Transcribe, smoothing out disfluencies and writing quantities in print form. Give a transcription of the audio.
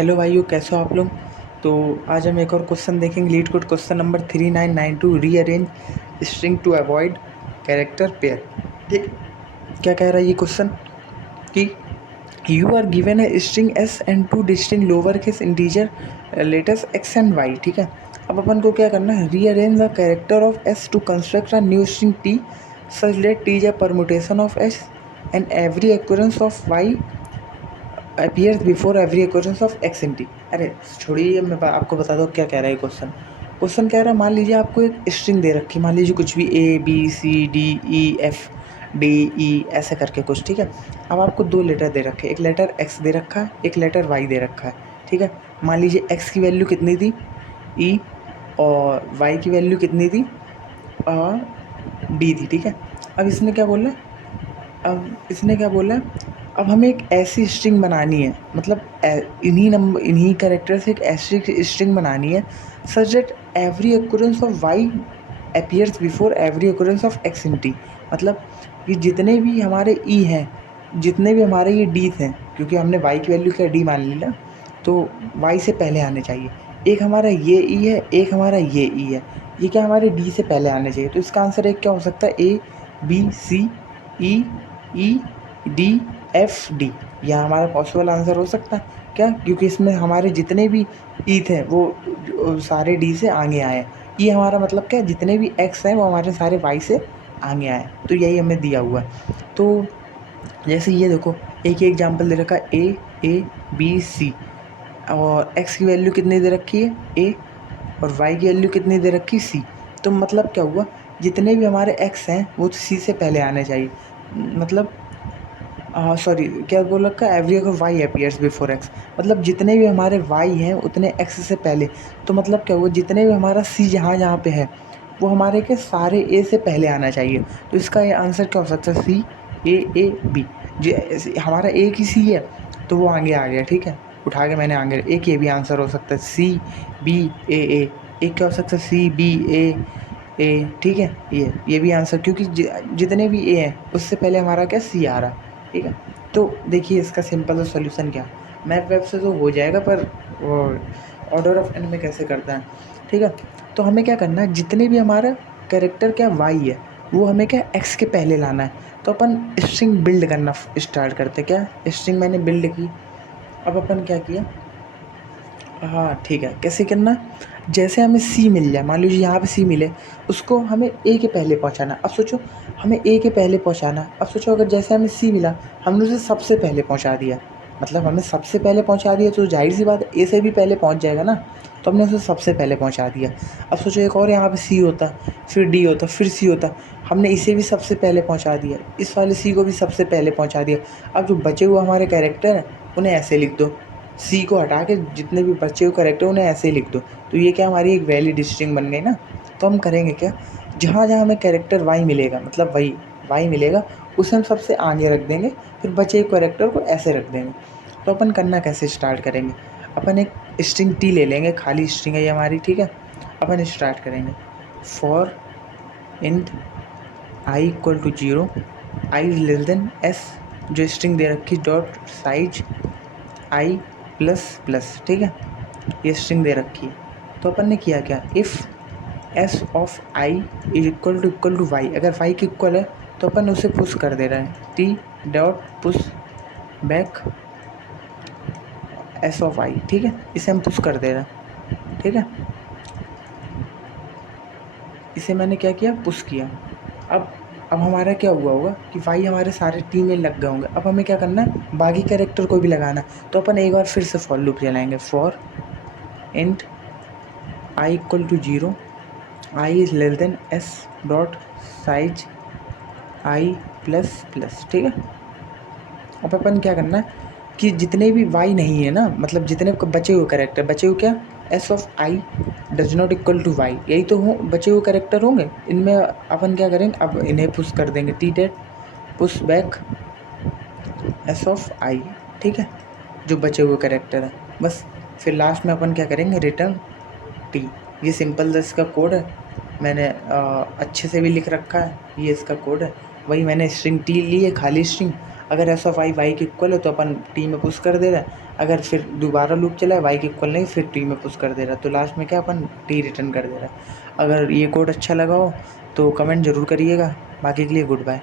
Hello भाइयों, कैसे हो आप लोग। तो आज हम एक और क्वेश्चन देखेंगे। LeetCode question number 3992, rearrange string to avoid character pair. ठीक, क्या कह रहा है ये क्वेश्चन कि you are given a string S and two distinct lower case integer letters X and Y. ठीक है, अब अपन को क्या करना है, rearrange the character of S to construct a new string T such that T is a permutation of S and every occurrence of Y appears before every occurrence of X in T. अरे छोड़िए, मैं आपको बता दूँ क्या कह रहा है क्वेश्चन। क्वेश्चन कह रहा है, मान लीजिए आपको एक स्ट्रिंग दे रखी है, मान लीजिए कुछ भी A B C D E F D E ऐसे करके कुछ। ठीक है, अब आपको दो लेटर दे रखे, एक लेटर एक्स दे रखा है, एक लेटर वाई दे रखा है। ठीक है, मान लीजिए एक्स की वैल्यू कितनी थी, ई, और वाई की वैल्यू कितनी थी, डी थी। ठीक है, अब इसने क्या बोला, अब हमें एक ऐसी स्ट्रिंग बनानी है, मतलब इन्हीं कैरेक्टर से एक ऐसी स्ट्रिंग बनानी है such that every occurrence of Y appears before every occurrence of X in T. मतलब ये जितने भी हमारे ई हैं, जितने भी हमारे ये डी हैं, क्योंकि हमने वाई की वैल्यू क्या डी मान ली ना, तो वाई से पहले आने चाहिए। एक हमारा ये ई है, एक हमारा ये ई है, ये क्या हमारे डी से पहले आने चाहिए। तो इसका आंसर एक क्या हो सकता है, A B C E E D F D, यह हमारा पॉसिबल आंसर हो सकता है। क्या, क्योंकि इसमें हमारे जितने भी ई थे वो सारे डी से आगे आए हैं। ये हमारा मतलब क्या, जितने भी एक्स हैं वो हमारे सारे वाई से आगे आए, तो यही हमें दिया हुआ है। तो जैसे ये देखो, एक ही एग्जांपल दे रखा है, ए बी सी, और एक्स की वैल्यू कितनी दे रखी है, ए, और वाई की वैल्यू कितनी दे रखी, सी। तो मतलब क्या हुआ, जितने भी हमारे एक्स हैं वो सी से पहले आने चाहिए। मतलब सॉरी, क्या बोल रखा है, एवरी अगर वाई अपीयर्स बिफोर एक्स, मतलब जितने भी हमारे वाई हैं उतने एक्स से पहले। तो मतलब क्या हुआ, जितने भी हमारा सी जहाँ जहाँ पे है वो हमारे के सारे ए से पहले आना चाहिए। तो इसका ये आंसर क्या हो सकता है, सी ए बी। हमारा एक ही सी है तो वो आगे आ गया। ठीक है, उठा के मैंने आगे, एक ये भी आंसर हो सकता है, सी बी ए। एक क्या हो सकता है, सी बी ए। ठीक है, ये भी आंसर, क्योंकि जितने भी ए हैं उससे पहले हमारा क्या, सी आ रहा। ठीक है, तो देखिए इसका सिंपल सा सॉल्यूशन क्या, मैथ वेब से तो हो जाएगा, पर वो ऑर्डर ऑफ एन में कैसे करता है। ठीक है, तो हमें क्या करना है, जितने भी हमारा कैरेक्टर क्या वाई है वो हमें क्या एक्स के पहले लाना है। तो अपन स्ट्रिंग बिल्ड करना स्टार्ट करते। क्या, स्ट्रिंग मैंने बिल्ड की। अब अपन क्या किया, हाँ ठीक है, कैसे करना, जैसे हमें सी मिल जाए, मान लीजिए यहाँ पे सी मिले, उसको हमें ए के पहले पहुँचाना। अब सोचो, हमें ए के पहले पहुँचाना, अब सोचो अगर जैसे हमें सी मिला, हमने उसे सबसे पहले पहुँचा दिया, मतलब हमें सबसे पहले पहुँचा दिया तो जाहिर सी बात है ए से भी पहले पहुँच जाएगा ना, तो हमने उसे सबसे पहले पहुँचा दिया। अब सोचो एक और यहाँ पे सी होता, फिर डी होता, फिर सी होता, हमने इसे भी सबसे पहले पहुँचा दिया, इस वाले सी को भी सबसे पहले पहुँचा दिया। अब जो बचे हुए हमारे कैरेक्टर हैं उन्हें ऐसे लिख दो, सी को हटा के जितने भी बचे हुए करेक्टर उन्हें ऐसे ही लिख दो। तो ये क्या, हमारी एक वैलिड स्ट्रिंग बन गई ना। तो हम करेंगे क्या, जहाँ जहाँ हमें कैरेक्टर वाई मिलेगा, मतलब वही वाई मिलेगा, उसे हम सबसे आगे रख देंगे, फिर बचे हुए कैरेक्टर को ऐसे रख देंगे। तो अपन करना कैसे स्टार्ट करेंगे, अपन एक स्ट्रिंग टी ले लेंगे, खाली स्ट्रिंग है ये हमारी। ठीक है, अपन स्टार्ट करेंगे, for int I equal to 0, I less than S, जो स्ट्रिंग दे रखी, dot size I plus plus. ठीक है, ये स्ट्रिंग दे रखी है। तो अपन ने किया क्या, if S of I is equal to Y, अगर वाई के इक्वल है तो अपन उसे पुश कर दे रहे हैं, T dot push back S of I. ठीक है, इसे हम पुश कर दे रहे हैं। ठीक है, इसे मैंने क्या किया, पुश किया। अब हमारा क्या हुआ होगा कि वाई हमारे सारे टी में लग गए होंगे। अब हमें क्या करना है, बाकी कैरेक्टर को भी लगाना। तो अपन एक बार फिर से फॉर लूप चलाएंगे, for int I equal to 0, I is less than S dot size I plus plus. ठीक है, अब अपन क्या करना है कि जितने भी वाई नहीं है ना, मतलब जितने बचे हुए कैरेक्टर, बचे हुए क्या, S of I does not equal to Y, यही तो हो बचे हुए कैरेक्टर होंगे। इनमें अपन क्या करेंगे, अब इन्हें पुश कर देंगे, T dot push back S of I. ठीक है, जो बचे हुए कैरेक्टर है बस। फिर लास्ट में अपन क्या करेंगे, रिटर्न टी। ये सिंपल इसका कोड है, मैंने अच्छे से भी लिख रखा है, ये इसका कोड है। वही मैंने स्ट्रिंग टी ली है, खाली स्ट्रिंग। अगर एस ऑफ आई वाई के इक्वल है तो अपन टी में पुश कर दे रहे हैं, अगर फिर दोबारा लूप चला है, वाई के इक्वल नहीं, फिर टी में पुश कर दे रहा है, तो लास्ट में क्या अपन टी रिटर्न कर दे रहा है। अगर ये कोड अच्छा लगा हो तो कमेंट ज़रूर करिएगा। बाकी के लिए गुड बाय।